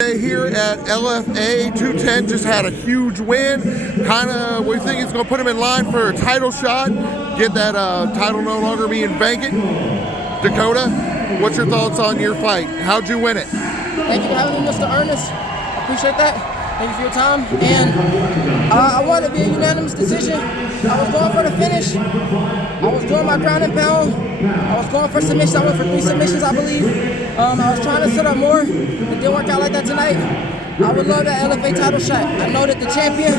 Here at LFA 210 just had a huge win. We think it's going to put him in line for a title shot, get that title no longer being vacant. Dakota, what's your thoughts on your fight? How'd you win it? Thank you for having me, Mr. Ernest. I appreciate that. Thank you for your time. And I wanted to be a unanimous decision. I was going for the finish. I was doing my ground and pound. I was going for submissions. I went for 3 submissions, I believe. I was trying to set up more. It didn't work out like that tonight. I would love that LFA title shot. I know that the champion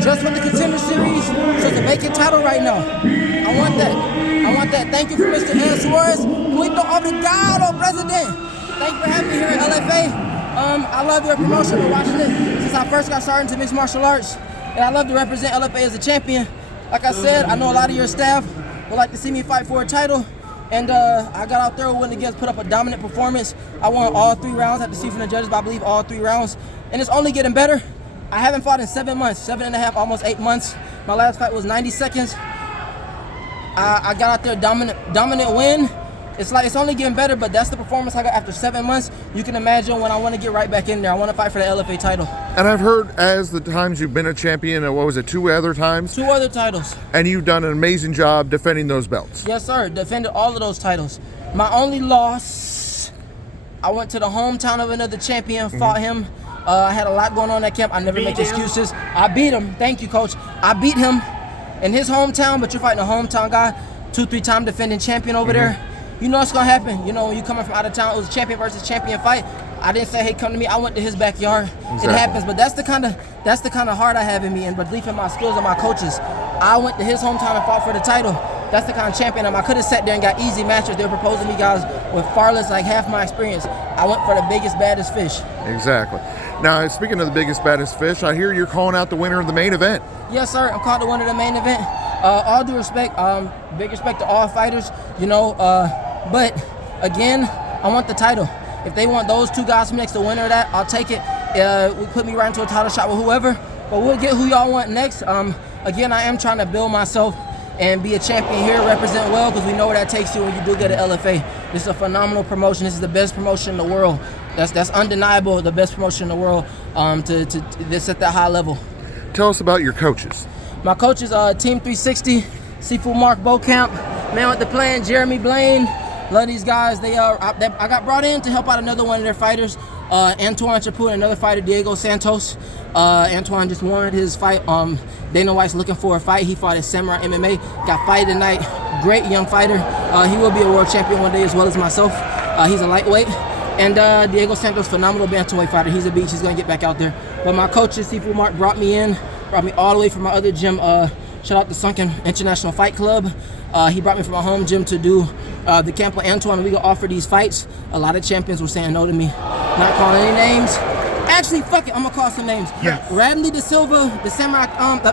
just won the Contender Series, so it's a vacant title right now. I want that. I want that. Thank you for Mr. Suarez. Muito obrigado, President. Thank you for having me here at LFA. I love your promotion. I've been watching it since I first got started into mixed martial arts. And I love to represent LFA as a champion. Like I said, I know a lot of your staff would like to see me fight for a title. And I got out there, went against, put up a dominant performance. I won all 3 rounds. I have to see from the judges, but I believe all 3 rounds. And it's only getting better. I haven't fought in 7 months, 7.5, almost 8 months. My last fight was 90 seconds. I got out there, dominant win. It's like it's only getting better, but that's the performance I got after 7 months. You can imagine when I want to get right back in there. I want to fight for the LFA title. And I've heard as the times you've been a champion, what was it, 2 other times? 2 other titles. And you've done an amazing job defending those belts. Yes, sir. Defended all of those titles. My only loss, I went to the hometown of another champion, fought him. I had a lot going on in that camp. I never make excuses. I beat him. Thank you, Coach. I beat him in his hometown, but you're fighting a hometown guy, 2-3-time defending champion over there. You know it's gonna happen. You know, when you're coming from out of town, it was a champion versus champion fight. I didn't say, hey, come to me. I went to his backyard. Exactly. It happens, but that's the kind of heart I have in me and belief in my skills and my coaches. I went to his hometown and fought for the title. That's the kind of champion I could have sat there and got easy matches. They were proposing me guys with far less, like half my experience. I went for the biggest, baddest fish. Exactly. Now, speaking of the biggest, baddest fish, I hear you're calling out the winner of the main event. Yes, sir. I'm calling the winner of the main event. All due respect, big respect to all fighters, you know, but again, I want the title. If they want those 2 guys from next, the winner of that, I'll take it. Put me right into a title shot with whoever, but we'll get who y'all want next. Again, I am trying to build myself and be a champion here, represent well, because we know where that takes you when you do get an LFA. This is a phenomenal promotion. This is the best promotion in the world. That's undeniable, the best promotion in the world that's at that high level. Tell us about your coaches. My coaches are Team 360, Sifu Mark Beaucamp, Man with the Plan, Jeremy Blaine. Love these guys. I got brought in to help out another one of their fighters, Antoine Chaput, another fighter, Diego Santos. Antoine just won his fight. Dana White's looking for a fight. He fought at Samurai MMA. Got fight tonight. Great young fighter. He will be a world champion one day as well as myself. He's a lightweight. And Diego Santos, phenomenal bantamweight fighter. He's a beast. He's going to get back out there. But my coaches, Sifu Mark, brought me all the way from my other gym. Shout out to Sunken International Fight Club. He brought me from my home gym to do the camp with Antoine. We could offer these fights. A lot of champions were saying no to me. Not calling any names. Actually, fuck it, I'm gonna call some names. Yes. Radley De Silva, the Samurai,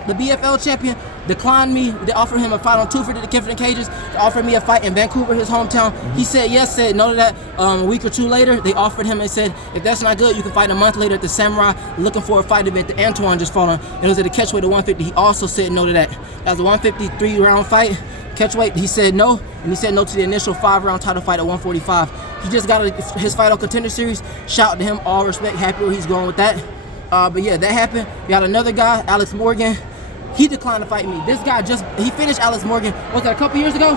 the BFL champion, declined me. They offered him a fight on 2 for the Kiffin Cages. They offered me a fight in Vancouver, his hometown. He said yes, said no to that. A week or 2 later, they offered him and said, if that's not good, you can fight a month later at the Samurai, looking for a fight event that Antoine just fought on. And it was at the catchweight at 150. He also said no to that. That was a 153-round fight. Catchweight, he said no, and he said no to the initial 5-round title fight at 145. He just got his fight on Contender Series. Shout out to him, all respect, happy where he's going with that. But yeah, that happened. We got another guy, Alex Morgan. He declined to fight me. This guy he finished Alex Morgan, was that a couple years ago?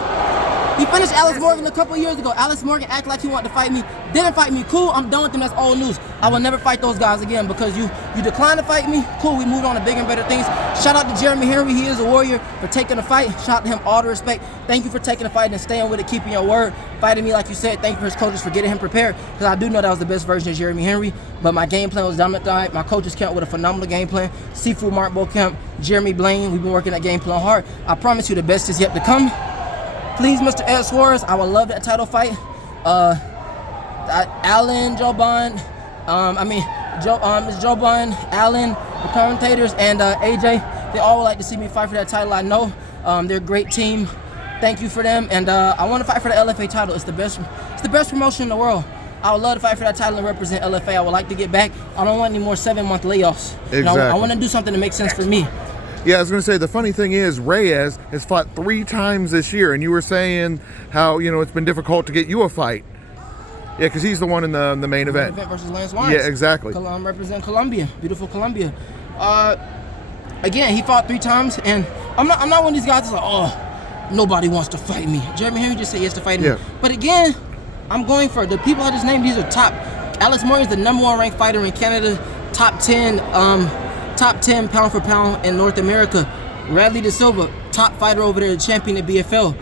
He finished Alex Morgan a couple years ago. Alex Morgan acted like he wanted to fight me. Didn't fight me. Cool, I'm done with him. That's old news. I will never fight those guys again because you declined to fight me. Cool, we moved on to bigger and better things. Shout out to Jeremy Henry. He is a warrior for taking the fight. Shout out to him, all the respect. Thank you for taking the fight and staying with it, keeping your word, fighting me like you said. Thank you for his coaches for getting him prepared because I do know that was the best version of Jeremy Henry, but my game plan was dominant tonight. My coaches came up with a phenomenal game plan. Sifu Mark Beaucamp, Jeremy Blaine, we've been working that game plan hard. I promise you the best is yet to come. Please, Mr. Ed Suarez, I would love that title fight. Alan, Joban, Joban, Alan, the commentators, and AJ, they all would like to see me fight for that title. I know they're a great team. Thank you for them, and I want to fight for the LFA title. It's the best promotion in the world. I would love to fight for that title and represent LFA. I would like to get back. I don't want any more 7-month layoffs. Exactly. You know, I want to do something that makes sense for me. Yeah, I was going to say, the funny thing is Reyes has fought 3 times this year, and you were saying how, it's been difficult to get you a fight. Yeah, because he's the one in the main event. Versus Lance Wines. Yeah, exactly. Represent Colombia, beautiful Colombia. Again, he fought 3 times, and I'm not one of these guys that's like, oh, nobody wants to fight me. Jeremy Henry just said yes to fight me. Yeah. But again, I'm going for the people I just named. These are top. Alex Morgan's the #1 ranked fighter in Canada, top 10 pound for pound in North America. Radley De Silva, top fighter over there, champion at BFL.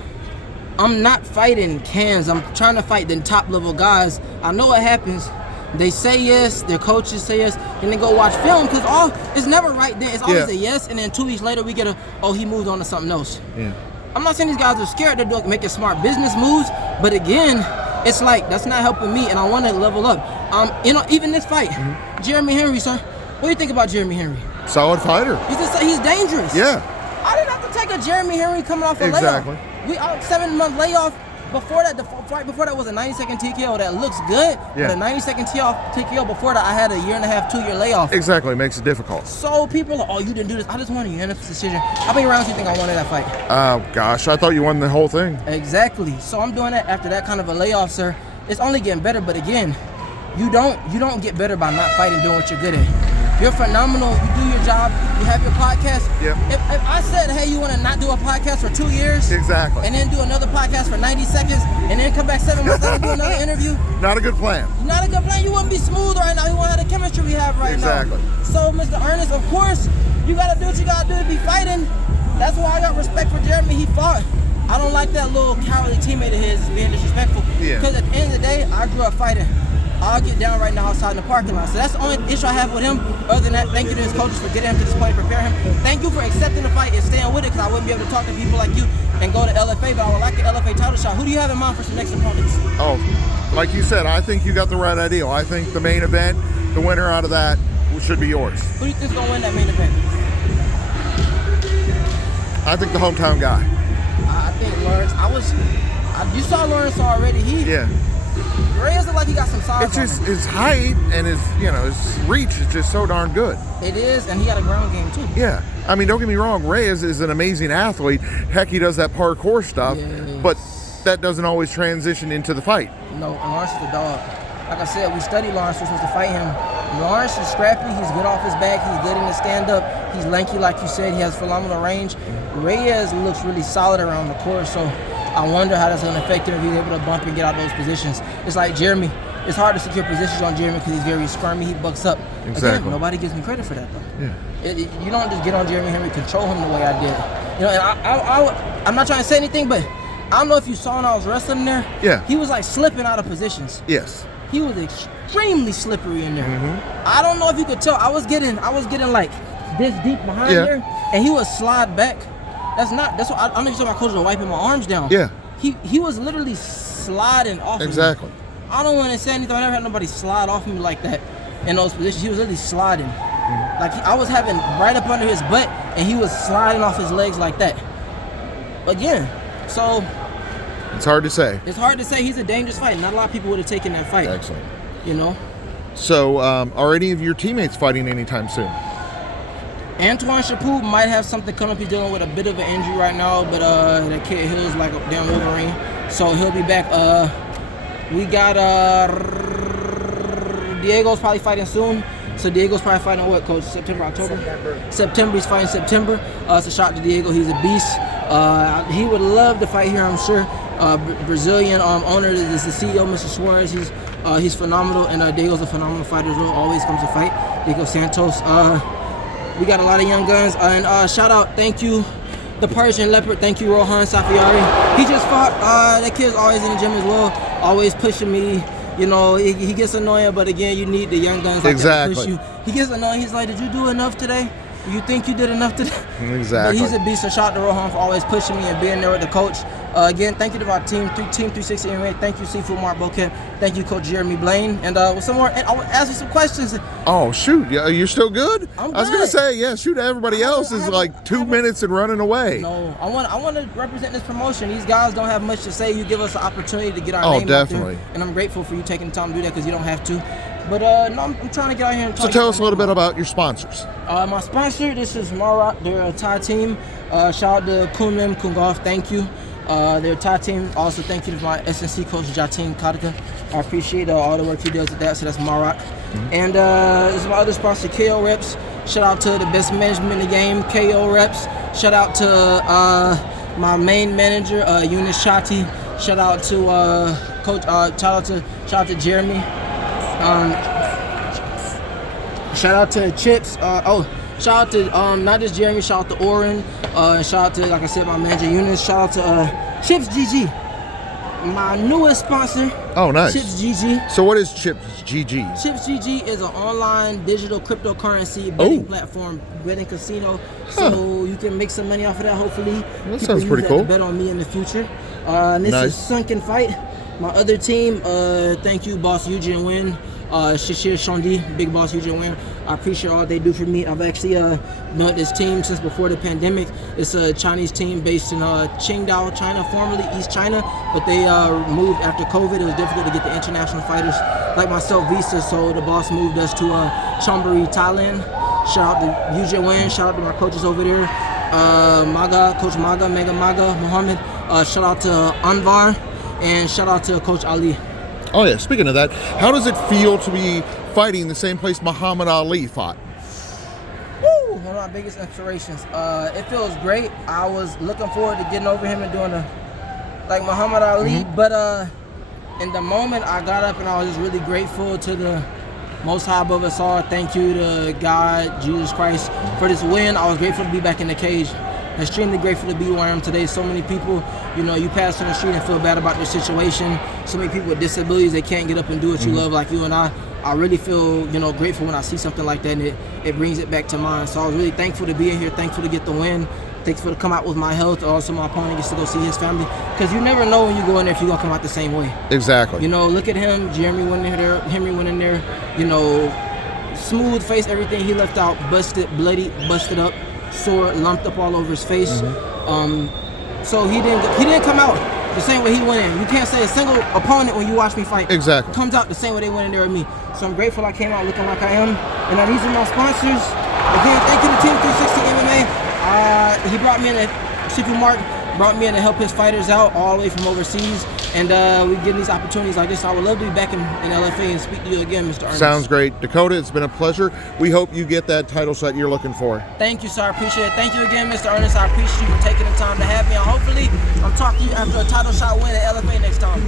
I'm not fighting cans. I'm trying to fight the top level guys. I know what happens. They say yes, their coaches say yes, and then go watch film, because it's never right then. It's always a yes, and then 2 weeks later we get he moved on to something else. Yeah. I'm not saying these guys are scared. They're making smart business moves, but again, it's like that's not helping me, and I want to level up. Even this fight, Jeremy Henry, sir. What do you think about Jeremy Henry? Solid fighter. He's dangerous. Yeah. I didn't have to take a Jeremy Henry coming off a layoff. We 7-month layoff. Before that, the fight before that was a 90-second TKO that looks good. Yeah. But a 90-second TKO before that, I had a 1.5, 2-year layoff. Exactly, it makes it difficult. So people are, you didn't do this. I just wanted a unanimous decision. How many rounds do you think I wanted that fight? Oh gosh, I thought you won the whole thing. Exactly. So I'm doing that after that kind of a layoff, sir. It's only getting better, but again, you don't get better by not fighting, doing what you're good at. You're phenomenal. You do your job. You have your podcast. Yep. If I said, hey, you want to not do a podcast for 2 years? Exactly. And then do another podcast for 90 seconds, and then come back 7 months later and do another interview? Not a good plan. Not a good plan. You wouldn't be smooth right now. You won't have the chemistry we have right now. Exactly. So, Mr. Ernest, of course, you got to do what you got to do to be fighting. That's why I got respect for Jeremy. He fought. I don't like that little cowardly teammate of his being disrespectful. Yeah. Because at the end of the day, I grew up fighting. I'll get down right now outside in the parking lot. So that's the only issue I have with him. Other than that, thank you to his coaches for getting him to this point and prepare him. Thank you for accepting the fight and staying with it, because I wouldn't be able to talk to people like you and go to LFA, but I would like an LFA title shot. Who do you have in mind for some next opponents? Oh, like you said, I think you got the right idea. I think the main event, the winner out of that should be yours. Who do you think is going to win that main event? I think the hometown guy. I think Lawrence. You saw Lawrence already. Reyes look like he got some size. It's just his height and his reach is just so darn good. It is, and he got a ground game too. Yeah, I mean, don't get me wrong. Reyes is an amazing athlete. Heck, he does that parkour stuff, but that doesn't always transition into the fight. No, Lawrence is the dog. Like I said, we studied Lawrence. We're supposed to fight him. Lawrence is scrappy. He's good off his back. He's good in the stand-up. He's lanky, like you said. He has phenomenal range. Reyes looks really solid around the court, so I wonder how that's going to affect him if he's able to bump and get out those positions. It's like Jeremy. It's hard to secure positions on Jeremy because he's very squirmy. He bucks up. Exactly. Again, nobody gives me credit for that, though. Yeah. You don't just get on Jeremy Henry, control him the way I did. And I'm not trying to say anything, but I don't know if you saw when I was wrestling there. Yeah. He was like slipping out of positions. Yes. He was extremely slippery in there. Mm-hmm. I don't know if you could tell. I was getting like this deep behind there, and he would slide back. That's what I know. You saw my coach was wiping my arms down. Yeah. He was literally sliding off. Exactly. Of me. I don't want to say anything. I never had nobody slide off me like that in those positions. He was literally sliding. Mm-hmm. Like I was having right up under his butt, and he was sliding off his legs like that. Again, so. It's hard to say. It's hard to say. He's a dangerous fight. Not a lot of people would have taken that fight. Excellent. So, are any of your teammates fighting anytime soon? Antoine Chaput might have something coming up. He's dealing with a bit of an injury right now, but that kid Hill's like a damn Wolverine, so he'll be back. We got Diego's probably fighting soon. So Diego's probably fighting what, Coach? September, October? September. He's fighting September. It's a shot to Diego. He's a beast. He would love to fight here, I'm sure. Brazilian owner is the CEO, Mr. Suarez. He's phenomenal, and Diego's a phenomenal fighter as well. Always comes to fight. Diego Santos. We got a lot of young guns. And shout out, thank you, the Persian Leopard. Thank you, Rohan Safiari. He just fought. That kid's always in the gym as well. Always pushing me. He gets annoying, but again, you need the young guns like that to push you. He gets annoying. He's like, did you do enough today? You think you did enough today? Exactly. But he's a beast. So shout out to Rohan for always pushing me and being there with the coach. Again, thank you to our team 360 MMA. Thank you, Seafood Mark Bokeh. Thank you, Coach Jeremy Blaine. And with some more, and I want to ask you some questions. Oh, shoot. Yeah, you're still good? I'm good. I was going to say, yeah, shoot, everybody else is like 2 minutes and running away. No, I want to represent this promotion. These guys don't have much to say. You give us an opportunity to get our name definitely. out there. And I'm grateful for you taking the time to do that because you don't have to. But no, I'm trying to get out here and talk. So tell us a little bit about your sponsors. My sponsor, this is Marat. They're a Thai team. Shout out to Kunlim Kungolf. Thank you. their entire team. Also, thank you to my SNC coach, Jatin Kadika. I appreciate all the work he does with that. So that's Maroc. And this is my other sponsor, KO Reps. Shout out to the best management in the game, KO Reps. Shout out to my main manager, Eunice Shati. Shout out to Coach. Shout out to Jeremy. Shout out to Chips. Shout out to not just Jeremy. Shout out to Oren. Shout out to, like I said, my manager Eunice. Shout out to Chips GG, my newest sponsor. Oh, nice. Chips GG. So what is Chips GG? Chips GG is an online digital cryptocurrency betting platform, betting casino. So you can make some money off of that. Hopefully, that sounds pretty cool. To bet on me in the future. And this is Sunken Fight. My other team. Thank you, boss Eugene Nguyen. Shishir Shondi, big boss Eugene Nguyen. I appreciate all they do for me. I've actually known this team since before the pandemic. It's a Chinese team based in Qingdao, China, formerly East China, but they moved after COVID. It was difficult to get the international fighters like myself visa, so the boss moved us to Chonburi, Thailand. Shout out to Eugene Nguyen. Shout out to my coaches over there, Maga, Coach Maga, Mega Maga, Mohammed. Shout out to Anvar, and shout out to Coach Ali. Oh yeah, speaking of that, how does it feel to be fighting the same place Muhammad Ali fought? Woo! One of my biggest inspirations. It feels great. I was looking forward to getting over him and doing like Muhammad Ali, but in the moment I got up and I was just really grateful to the Most High above us all. Thank you to God, Jesus Christ, for this win. I was grateful to be back in the cage. Extremely grateful to be where I am today. So many people, you pass on the street and feel bad about their situation. So many people with disabilities, they can't get up and do what you love like you and I. I really feel, grateful when I see something like that, and it brings it back to mind. So I was really thankful to be in here, thankful to get the win, thankful to come out with my health. Also, my opponent gets to go see his family, because you never know when you go in there if you're gonna come out the same way. Exactly. Look at him. Jeremy went in there. Henry went in there. Smooth face, everything. He left out busted, bloody, busted up, sore, lumped up all over his face. So he didn't come out the same way he went in. You can't say a single opponent when you watch me fight comes out the same way they went in there with me. So I'm grateful I came out looking like I am. And these are my sponsors. Again, thank you to Team 360 MMA. He brought me in brought me in to help his fighters out all the way from overseas. And we get these opportunities like this. I would love to be back in LFA and speak to you again, Mr. Ernest. Sounds great. Dakota, it's been a pleasure. We hope you get that title shot you're looking for. Thank you, sir. I appreciate it. Thank you again, Mr. Ernest. I appreciate you for taking the time to have me. And hopefully, I'm talking to you after a title shot win at LFA next time.